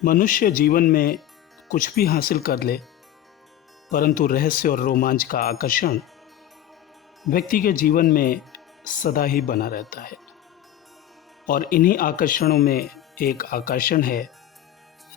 मनुष्य जीवन में कुछ भी हासिल कर ले, परंतु रहस्य और रोमांच का आकर्षण व्यक्ति के जीवन में सदा ही बना रहता है। और इन्हीं आकर्षणों में एक आकर्षण है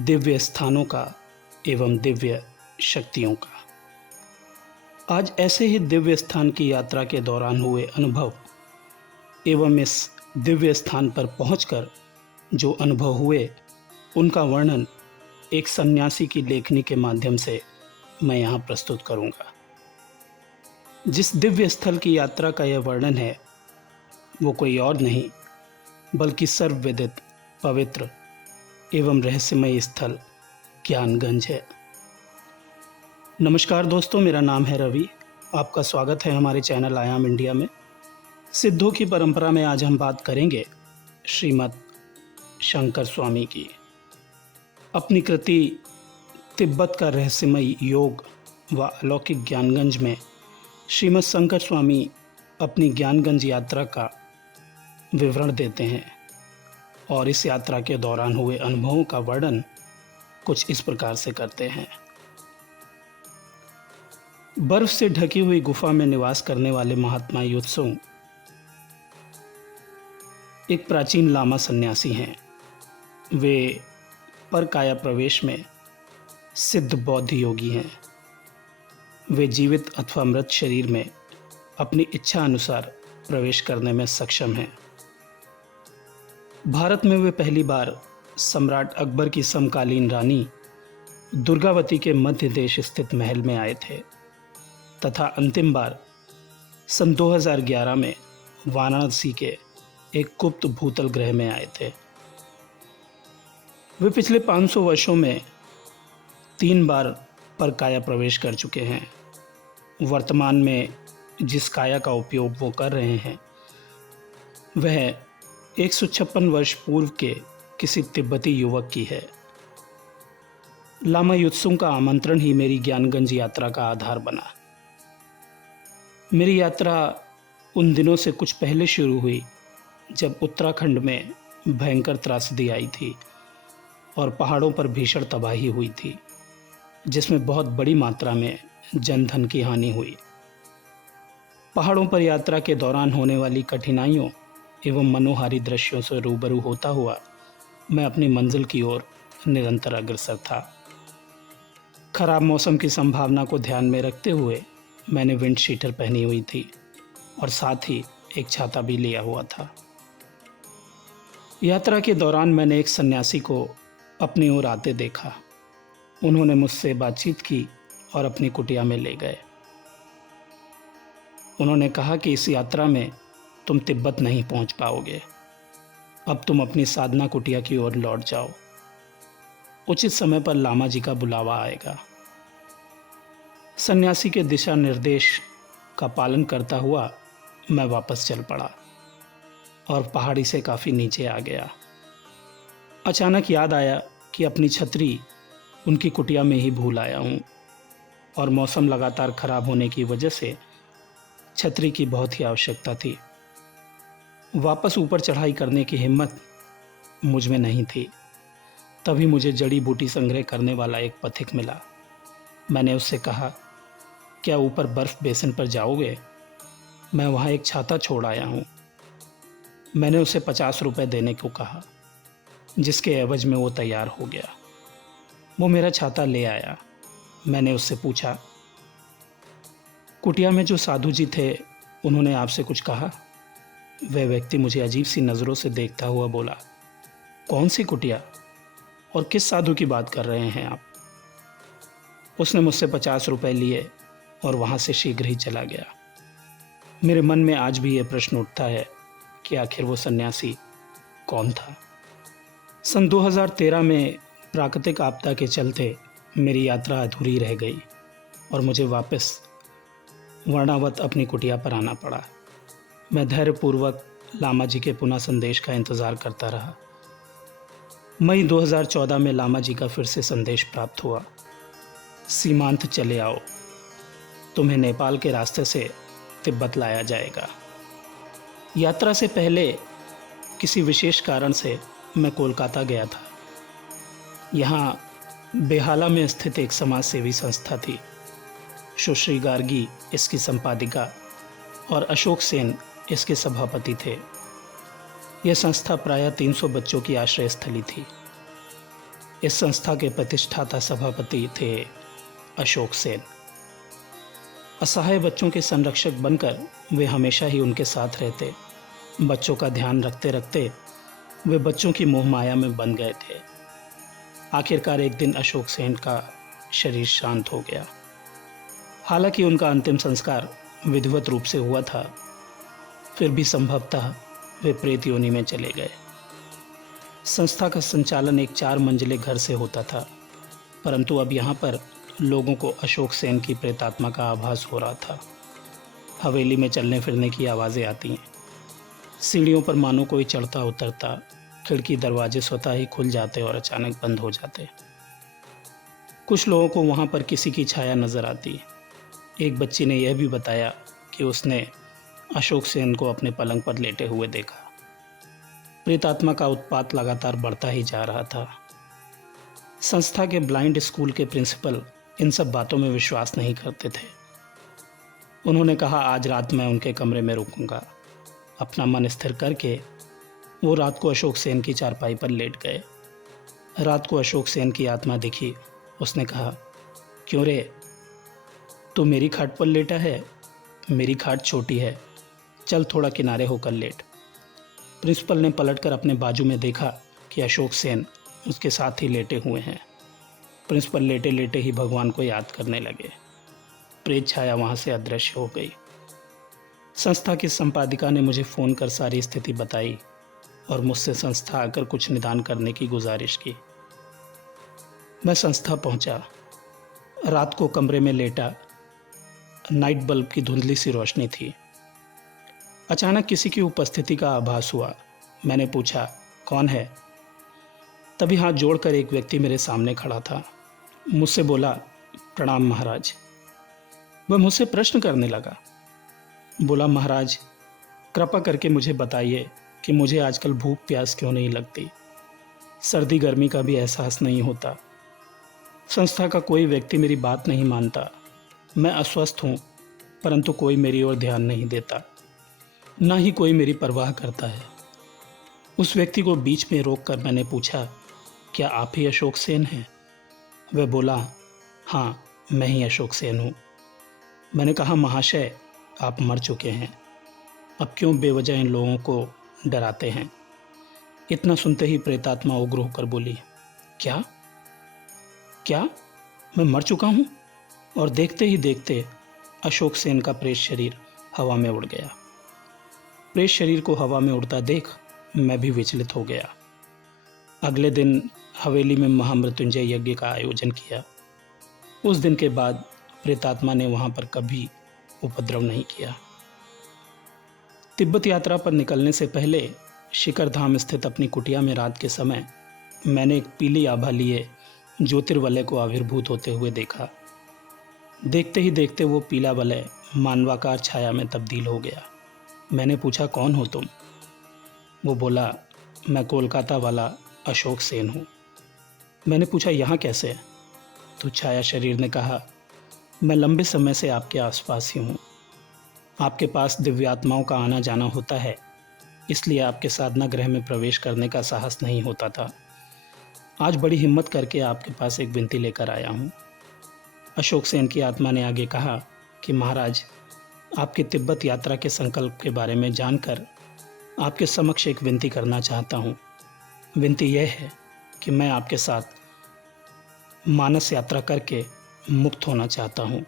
दिव्य स्थानों का एवं दिव्य शक्तियों का। आज ऐसे ही दिव्य स्थान की यात्रा के दौरान हुए अनुभव एवं इस दिव्य स्थान पर पहुंचकर जो अनुभव हुए, उनका वर्णन एक सन्यासी की लेखनी के माध्यम से मैं यहाँ प्रस्तुत करूँगा। जिस दिव्य स्थल की यात्रा का यह वर्णन है, वो कोई और नहीं बल्कि सर्वविदित, पवित्र एवं रहस्यमय स्थल ज्ञानगंज है। नमस्कार दोस्तों, मेरा नाम है रवि। आपका स्वागत है हमारे चैनल आयाम इंडिया में। सिद्धों की परंपरा में आज हम बात करेंगे श्रीमद् शंकर स्वामी की। अपनी कृति तिब्बत का रहस्यमय योग व अलौकिक ज्ञानगंज में श्रीमद् शंकर स्वामी अपनी ज्ञानगंज यात्रा का विवरण देते हैं और इस यात्रा के दौरान हुए अनुभवों का वर्णन कुछ इस प्रकार से करते हैं। बर्फ से ढकी हुई गुफा में निवास करने वाले महात्मा युत्सुंग एक प्राचीन लामा सन्यासी हैं। वे परकाया प्रवेश में सिद्ध बौद्ध योगी हैं। वे जीवित अथवा मृत शरीर में अपनी इच्छा अनुसार प्रवेश करने में सक्षम हैं। भारत में वे पहली बार सम्राट अकबर की समकालीन रानी दुर्गावती के मध्य देश स्थित महल में आए थे तथा अंतिम बार सन 2011 में वाराणसी के एक गुप्त भूतल ग्रह में आए थे। वे पिछले 500 वर्षों में 3 बार परकाया प्रवेश कर चुके हैं। वर्तमान में जिस काया का उपयोग वो कर रहे हैं, वह 156 वर्ष पूर्व के किसी तिब्बती युवक की है। लामा युत्सुंग का आमंत्रण ही मेरी ज्ञानगंज यात्रा का आधार बना। मेरी यात्रा उन दिनों से कुछ पहले शुरू हुई जब उत्तराखंड में भयंकर त्रासदी आई थी और पहाड़ों पर भीषण तबाही हुई थी, जिसमें बहुत बड़ी मात्रा में जनधन की हानि हुई। पहाड़ों पर यात्रा के दौरान होने वाली कठिनाइयों एवं मनोहारी दृश्यों से रूबरू होता हुआ मैं अपनी मंजिल की ओर निरंतर अग्रसर था। खराब मौसम की संभावना को ध्यान में रखते हुए मैंने विंड शीटर पहनी हुई थी और साथ ही एक छाता भी लिया हुआ था। यात्रा के दौरान मैंने एक सन्यासी को अपनी ओर आते देखा। उन्होंने मुझसे बातचीत की और अपनी कुटिया में ले गए। उन्होंने कहा कि इस यात्रा में तुम तिब्बत नहीं पहुंच पाओगे, अब तुम अपनी साधना कुटिया की ओर लौट जाओ। उचित समय पर लामा जी का बुलावा आएगा। सन्यासी के दिशा निर्देश का पालन करता हुआ मैं वापस चल पड़ा और पहाड़ी से काफ़ी नीचे आ गया। अचानक याद आया कि अपनी छतरी उनकी कुटिया में ही भूल आया हूँ और मौसम लगातार खराब होने की वजह से छतरी की बहुत ही आवश्यकता थी। वापस ऊपर चढ़ाई करने की हिम्मत मुझ में नहीं थी। तभी मुझे जड़ी बूटी संग्रह करने वाला एक पथिक मिला। मैंने उससे कहा, क्या ऊपर बर्फ़ बेसिन पर जाओगे? मैं वहाँ एक छाता छोड़ आया हूँ। मैंने उसे 50 रुपये देने को कहा, जिसके एवज में वो तैयार हो गया। वो मेरा छाता ले आया। मैंने उससे पूछा, कुटिया में जो साधु जी थे, उन्होंने आपसे कुछ कहा? वह व्यक्ति मुझे अजीब सी नज़रों से देखता हुआ बोला, कौन सी कुटिया और किस साधु की बात कर रहे हैं आप? उसने मुझसे 50 रुपये लिए और वहाँ से शीघ्र ही चला गया। मेरे मन में आज भी ये प्रश्न उठता है कि आखिर वो सन्यासी कौन था। सन 2013 में प्राकृतिक आपदा के चलते मेरी यात्रा अधूरी रह गई और मुझे वापस वर्णावत अपनी कुटिया पर आना पड़ा। मैं धैर्यपूर्वक लामा जी के पुनः संदेश का इंतज़ार करता रहा। मई 2014 में लामा जी का फिर से संदेश प्राप्त हुआ, सीमांत चले आओ, तुम्हें नेपाल के रास्ते से तिब्बत लाया जाएगा। यात्रा से पहले किसी विशेष कारण से मैं कोलकाता गया था। यहाँ बेहाला में स्थित एक समाज सेवी संस्था थी। सुश्री गार्गी इसकी संपादिका और अशोक सेन इसके सभापति थे। यह संस्था प्रायः 300 बच्चों की आश्रय स्थली थी। इस संस्था के प्रतिष्ठाता सभापति थे अशोक सेन। असहाय बच्चों के संरक्षक बनकर वे हमेशा ही उनके साथ रहते। बच्चों का ध्यान रखते रखते वे बच्चों की मोह माया में बंध गए थे। आखिरकार एक दिन अशोक सेन का शरीर शांत हो गया। हालांकि उनका अंतिम संस्कार विधिवत रूप से हुआ था, फिर भी संभवतः वे प्रेत योनि में चले गए। संस्था का संचालन एक 4 मंजिले घर से होता था, परंतु अब यहाँ पर लोगों को अशोक सेन की प्रेतात्मा का आभास हो रहा था। हवेली में चलने फिरने की आवाज़ें आती हैं। सीढ़ियों पर मानो कोई चढ़ता उतरता, खिड़की दरवाजे स्वतः ही खुल जाते और अचानक बंद हो जाते। कुछ लोगों को वहाँ पर किसी की छाया नज़र आती। एक बच्ची ने यह भी बताया कि उसने अशोक सेन को अपने पलंग पर लेटे हुए देखा। प्रेतात्मा का उत्पात लगातार बढ़ता ही जा रहा था। संस्था के ब्लाइंड स्कूल के प्रिंसिपल इन सब बातों में विश्वास नहीं करते थे। उन्होंने कहा, आज रात मैं उनके कमरे में रुकूंगा। अपना मन स्थिर करके वो रात को अशोक सेन की चारपाई पर लेट गए। रात को अशोक सेन की आत्मा दिखी। उसने कहा, क्यों रे, तू मेरी खाट पर लेटा है? मेरी खाट छोटी है, चल थोड़ा किनारे होकर लेट। प्रिंसिपल ने पलटकर अपने बाजू में देखा कि अशोक सेन उसके साथ ही लेटे हुए हैं। प्रिंसिपल लेटे लेटे ही भगवान को याद करने लगे। प्रेत छाया वहाँ से अदृश्य हो गई। संस्था की संपादिका ने मुझे फ़ोन कर सारी स्थिति बताई और मुझसे संस्था आकर कुछ निदान करने की गुजारिश की। मैं संस्था पहुंचा। रात को कमरे में लेटा। नाइट बल्ब की धुंधली सी रोशनी थी। अचानक किसी की उपस्थिति का आभास हुआ। मैंने पूछा, कौन है? तभी हाथ जोड़कर एक व्यक्ति मेरे सामने खड़ा था। मुझसे बोला, प्रणाम महाराज। वह मुझसे प्रश्न करने लगा। बोला, महाराज कृपा करके मुझे बताइए कि मुझे आजकल भूख प्यास क्यों नहीं लगती, सर्दी गर्मी का भी एहसास नहीं होता। संस्था का कोई व्यक्ति मेरी बात नहीं मानता। मैं अस्वस्थ हूँ, परंतु कोई मेरी ओर ध्यान नहीं देता, ना ही कोई मेरी परवाह करता है। उस व्यक्ति को बीच में रोककर मैंने पूछा, क्या आप ही अशोक सेन हैं? वह बोला, हाँ मैं ही अशोक सेन हूँ। मैंने कहा, महाशय आप मर चुके हैं, अब क्यों बेवजह इन लोगों को डराते हैं? इतना सुनते ही प्रेतात्मा उग्र होकर बोली, क्या क्या मैं मर चुका हूँ? और देखते ही देखते अशोक सेन का प्रेत शरीर हवा में उड़ गया। प्रेत शरीर को हवा में उड़ता देख मैं भी विचलित हो गया। अगले दिन हवेली में महामृत्युंजय यज्ञ का आयोजन किया। उस दिन के बाद प्रेतात्मा ने वहाँ पर कभी उपद्रव नहीं किया। तिब्बत यात्रा पर निकलने से पहले शिखर धाम स्थित अपनी कुटिया में रात के समय मैंने एक पीली आभा लिए ज्योतिर्वलय को आविर्भूत होते हुए देखा। देखते ही देखते वो पीला वलय मानवाकार छाया में तब्दील हो गया। मैंने पूछा, कौन हो तुम? वो बोला, मैं कोलकाता वाला अशोक सेन हूँ। मैंने पूछा, यहाँ कैसे? तो छाया शरीर ने कहा, मैं लंबे समय से आपके आसपास ही हूँ। आपके पास दिव्यात्माओं का आना जाना होता है, इसलिए आपके साधना गृह में प्रवेश करने का साहस नहीं होता था। आज बड़ी हिम्मत करके आपके पास एक विनती लेकर आया हूँ। अशोक सेन की आत्मा ने आगे कहा कि महाराज, आपकी तिब्बत यात्रा के संकल्प के बारे में जानकर आपके समक्ष एक विनती करना चाहता हूँ। विनती यह है कि मैं आपके साथ मानस यात्रा करके मुक्त होना चाहता हूँ।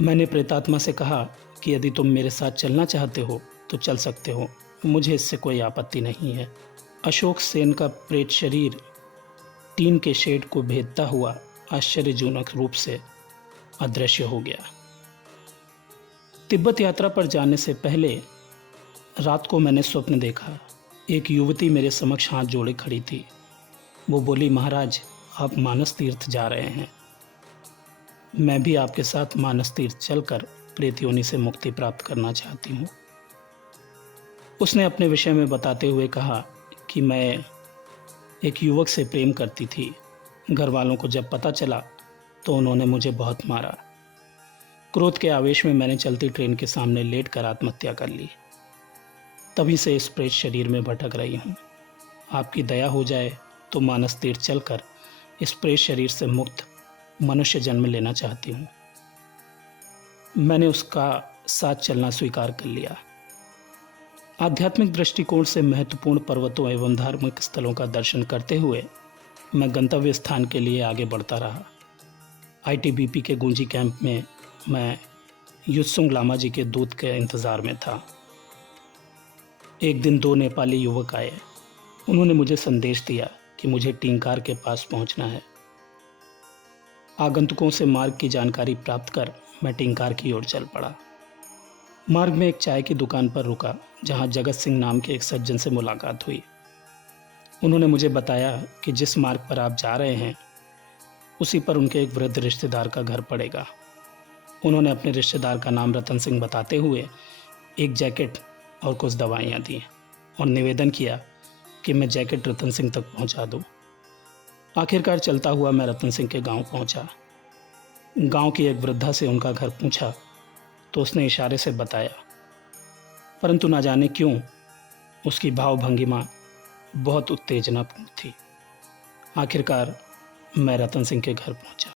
मैंने प्रेतात्मा से कहा कि यदि तुम मेरे साथ चलना चाहते हो तो चल सकते हो, मुझे इससे कोई आपत्ति नहीं है। अशोक सेन का प्रेत शरीर टीन के शेड को भेदता हुआ आश्चर्यजनक रूप से अदृश्य हो गया। तिब्बत यात्रा पर जाने से पहले रात को मैंने स्वप्न देखा। एक युवती मेरे समक्ष हाथ जोड़े खड़ी थी। वो बोली, महाराज आप मानस तीर्थ जा रहे हैं, मैं भी आपके साथ मानस तीर्थ चलकर प्रेत योनि से मुक्ति प्राप्त करना चाहती हूँ। उसने अपने विषय में बताते हुए कहा कि मैं एक युवक से प्रेम करती थी, घर वालों को जब पता चला तो उन्होंने मुझे बहुत मारा। क्रोध के आवेश में मैंने चलती ट्रेन के सामने लेट कर आत्महत्या कर ली। तभी से इस प्रेत शरीर में भटक रही हूँ। आपकी दया हो जाए तो मानस तीर्थ चलकर इस प्रेत शरीर से मुक्त मनुष्य जन्म लेना चाहती हूँ। मैंने उसका साथ चलना स्वीकार कर लिया। आध्यात्मिक दृष्टिकोण से महत्वपूर्ण पर्वतों एवं धार्मिक स्थलों का दर्शन करते हुए मैं गंतव्य स्थान के लिए आगे बढ़ता रहा। आईटीबीपी के गुंजी कैंप में मैं युत्सुंग लामा जी के दूत के इंतज़ार में था। एक दिन 2 नेपाली युवक आए। उन्होंने मुझे संदेश दिया कि मुझे टींकार के पास पहुंचना है। आगंतुकों से मार्ग की जानकारी प्राप्त कर मैं टींकार की ओर चल पड़ा। मार्ग में एक चाय की दुकान पर रुका, जहां जगत सिंह नाम के एक सज्जन से मुलाकात हुई। उन्होंने मुझे बताया कि जिस मार्ग पर आप जा रहे हैं उसी पर उनके एक वृद्ध रिश्तेदार का घर पड़ेगा। उन्होंने अपने रिश्तेदार का नाम रतन सिंह बताते हुए एक जैकेट और कुछ दवाइयाँ दी और निवेदन किया कि मैं जैकेट रतन सिंह तक पहुंचा दूं। आखिरकार चलता हुआ मैं रतन सिंह के गांव पहुंचा। गांव की एक वृद्धा से उनका घर पूछा तो उसने इशारे से बताया, परंतु ना जाने क्यों उसकी भाव भंगिमा बहुत उत्तेजनापूर्ण थी। आखिरकार मैं रतन सिंह के घर पहुंचा।